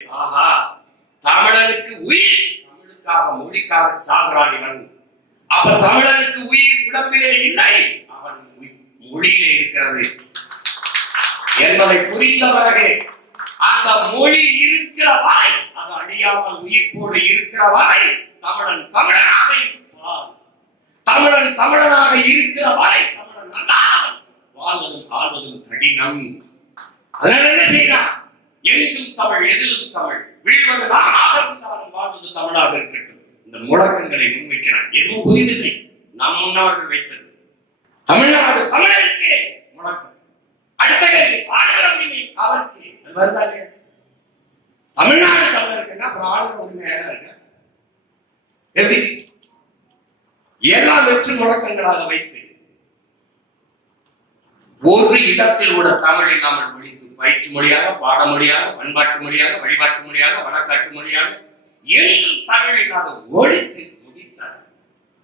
ஆஹா, தமிழனுக்கு உயிர், தமிழுக்காக மொழிக்காக சாகிறான் இவன். அப்ப தமிழனுக்கு உயிர் உடம்பிலே இல்லை, அவன் மொழியிலே இருக்கிறது என்பதை புரிந்த பிறகு அந்த மொழி இருக்கிற வரை, அது அழியாமல் உயிர்ப்போடு இருக்கிற வரை தமிழன் தமிழனாக இருப்பான். தமிழன் தமிழனாக இருக்கிற வரை தமிழன் அல்லாமல் வாழ்வதும் ஆள்வதும் கடினம். அதனால என்ன செய்யலாம்? எங்கும் தமிழ், எதிலும் தமிழ், வீழ்வது நாமாக இருந்தாலும் வாழ்வது தமிழாக இருக்கட்டும். இந்த முழக்கங்களை முன்வைக்கிறான். எதுவும் புதிதில்லை, நம் முன்னவர்கள் வைத்தது. தமிழ்நாடு தமிழருக்கு முழக்கம். அடுத்த கேள்வி, ஆளுகிற உரிமை அவருக்கு. அது வருதா இல்லையா? தமிழ்நாடு தமிழருக்குன்னா அப்புறம் ஆளுகிற உரிமை யாரா இருக்க? எப்படி? எல்லாம் வெற்று முழக்கங்களாக வைத்து ஒரு இடத்தில் கூட தமிழ் இல்லாமல் ஒழித்து பயிற்று மொழியாக, பாட மொழியாக, பண்பாட்டு மொழியாக, வழிபாட்டு மொழியாக, வழக்காட்டு மொழியாக, எங்கும் தமிழ் இல்லாத ஒழித்து